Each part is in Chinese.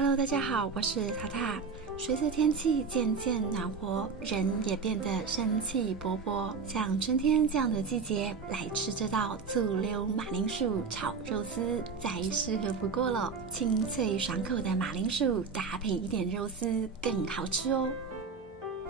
Hello， 大家好，我是塔塔。随着天气渐渐暖和，人也变得生气勃勃。像春天这样的季节，来吃这道醋溜马铃薯炒肉丝再适合不过了。清脆爽口的马铃薯搭配一点肉丝，更好吃哦。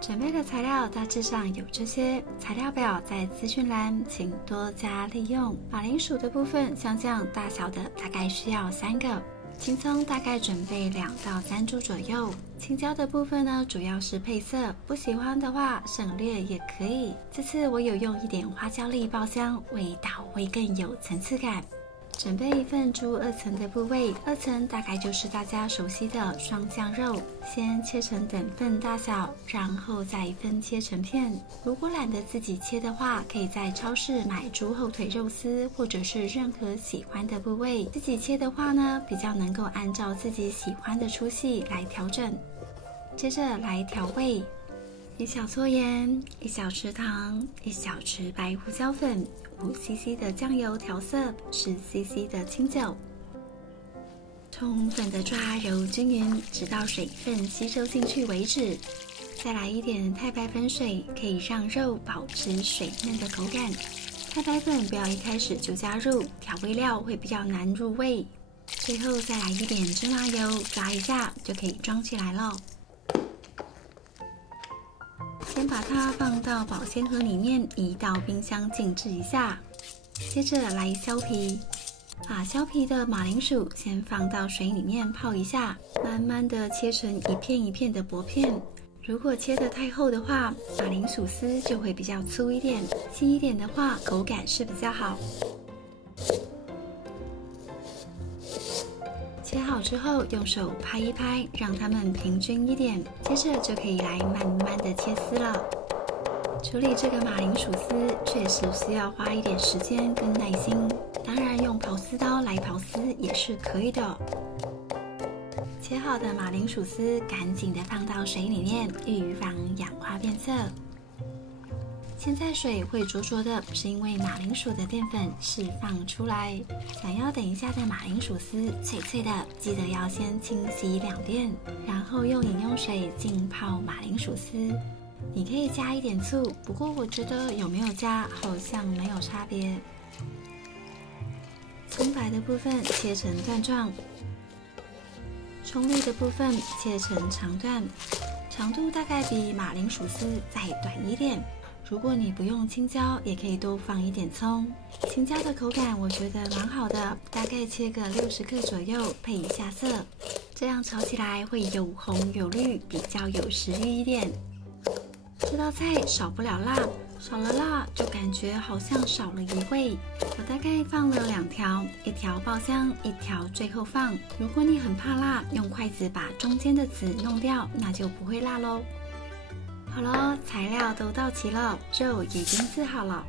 准备的材料大致上有这些，材料表在资讯栏，请多加利用。马铃薯的部分，像这样大小的大概需要3个。青葱大概准备2到3株左右，青椒的部分呢，主要是配色，不喜欢的话省略也可以。这次我有用一点花椒粒爆香，味道会更有层次感。准备1份猪2层的部位，2层大概就是大家熟悉的双酱肉，先切成等份大小，然后再分切成片。如果懒得自己切的话，可以在超市买猪后腿肉丝，或者是任何喜欢的部位。自己切的话呢，比较能够按照自己喜欢的粗细来调整。接着来调味，1小撮盐，1小匙糖，1小匙白胡椒粉，5cc 的酱油调色，10cc 的清酒，充分的抓揉均匀，直到水分吸收进去为止。再来一点太白粉水，可以让肉保持水嫩的口感。太白粉不要一开始就加入，调味料会比较难入味。最后再来一点芝麻油，抓一下就可以装起来了。先把它放到保鲜盒里面，移到冰箱静置一下。接着来削皮，把削皮的马铃薯先放到水里面泡一下，慢慢的切成一片一片的薄片。如果切得太厚的话，马铃薯丝就会比较粗一点；细一点的话，口感是比较好。切好之后，用手拍一拍，让它们平均一点。接着就可以来慢慢的切丝了。处理这个马铃薯丝确实需要花一点时间跟耐心，当然用刨丝刀来刨丝也是可以的。切好的马铃薯丝赶紧的放到水里面，预防氧化变色。现在水会浊浊的，是因为马铃薯的淀粉释放出来。想要等一下的马铃薯丝脆脆的，记得要先清洗2遍，然后用饮用水浸泡马铃薯丝。你可以加一点醋，不过我觉得有没有加好像没有差别。葱白的部分切成段状，葱绿的部分切成长段，长度大概比马铃薯丝再短一点。如果你不用青椒，也可以多放一点葱。青椒的口感我觉得蛮好的，大概切个60克左右，配一下色，这样炒起来会有红有绿，比较有食欲一点。这道菜少不了辣，少了辣就感觉好像少了一味。我大概放了2条，1条爆香，1条最后放。如果你很怕辣，用筷子把中间的籽弄掉，那就不会辣咯。好了，材料都到齐了，肉也腌制好了。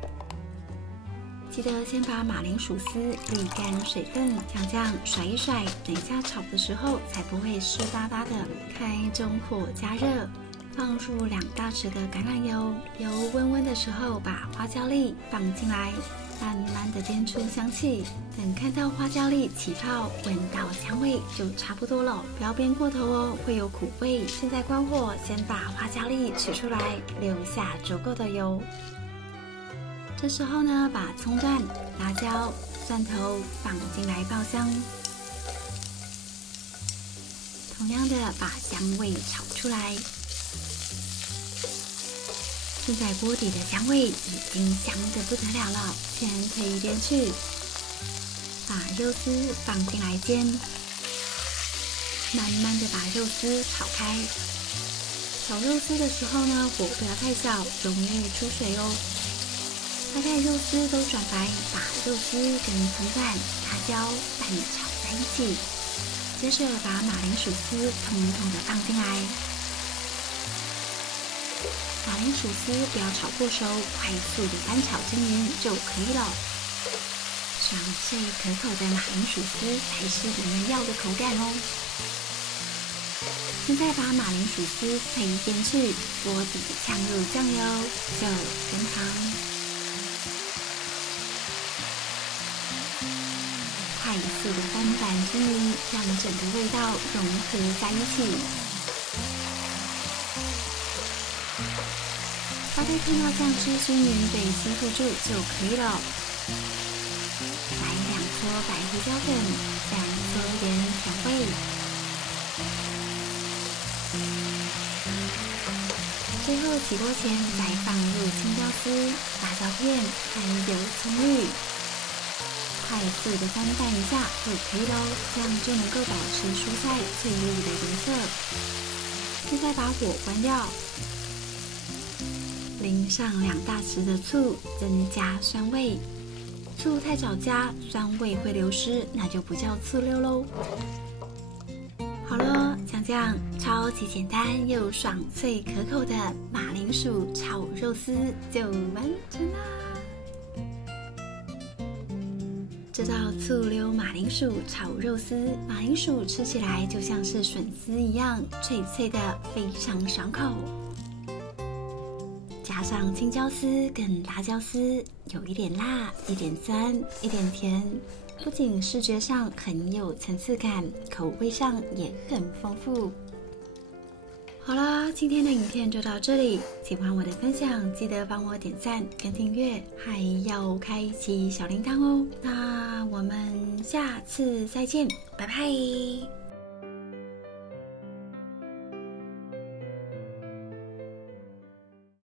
记得先把马铃薯丝沥干水分，像这样甩一甩，等一下炒的时候才不会湿哒哒的。开中火加热，放入2大匙的橄榄油，油温温的时候把花椒粒放进来，慢慢的煎出香气。等看到花椒粒起泡，闻到香味就差不多了，不要煸过头哦，会有苦味。现在关火，先把花椒粒取出来，留下足够的油。这时候呢，把葱段、辣椒、蒜头放进来爆香。同样的，把香味炒出来。现在锅底的香味已经香得不得了了，先推一边去，把肉丝放进来煎，慢慢的把肉丝炒开。炒肉丝的时候呢，火不要太小，容易出水哦。大概肉丝都转白，把肉丝跟葱段、辣椒拌炒在一起。接着把马铃薯丝统统的放进来。马铃薯丝不要炒过熟，快速的翻炒均匀就可以了。爽脆可口的马铃薯丝才是你们要的口感哦。现在把马铃薯丝推一边去，锅底呛入酱油、酒跟糖，快速的翻拌均匀，让整个味道融合在一起。大概看到酱汁均匀被吸附住就可以了。来2撮白胡椒粉，2撮盐调味。最后起锅前再放入青椒丝、辣椒片还有葱绿，快速的翻拌一下就可以咯，这样就能够保持蔬菜翠绿的颜色。现在把火关掉，淋上2大匙的醋，增加酸味。醋太早加，酸味会流失，那就不叫醋溜咯。好了，像这样超级简单又爽脆可口的马铃薯炒肉丝就完成啦！这道醋溜马铃薯炒肉丝，马铃薯吃起来就像是笋丝一样脆脆的，非常爽口。加上青椒丝跟辣椒丝，有一点辣，一点酸，一点甜。不仅视觉上很有层次感，口味上也很丰富。好啦，今天的影片就到这里。喜欢我的分享，记得帮我点赞跟订阅，还要开启小铃铛哦。那我们下次再见，拜拜。